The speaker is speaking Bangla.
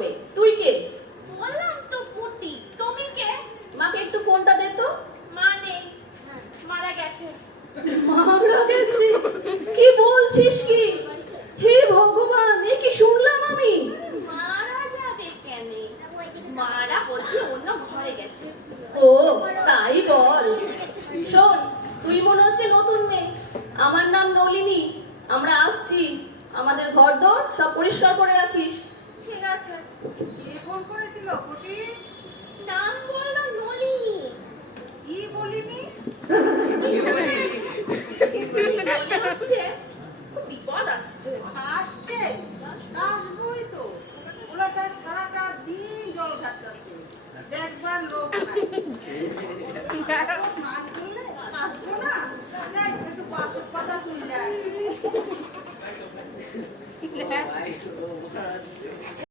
মেয়ে। তুই কে? বললাম তো পুটি। তুমি কে? মাকে একটু ফোনটা দে তো। মা নেই, মারা গেছে। মারা গেছে? কি বলছিস কি? হে ভগবান, এ কি শুনলাম আমি? মারা যাবে কেন? মারা বলছি অন্য ঘরে গেছে। ও তাই বল। শোন, তুই মনে হচ্ছে নতুন মেয়ে। আমার নাম নলিনী। আমরা আসছি। আমাদের ঘরদোর সব পরিষ্কার করে রাখিস। ঠিক আছে। কে ফোন করেছিল পুটি? নাম বললো নলিনী। কি বলিনি? মনে হচ্ছে খুব বিপদ আসছে। আসছে? আসবই তো। ওলাটা সারাটা দিন জল ঘাটতেছে, দেখবার লোক নাই।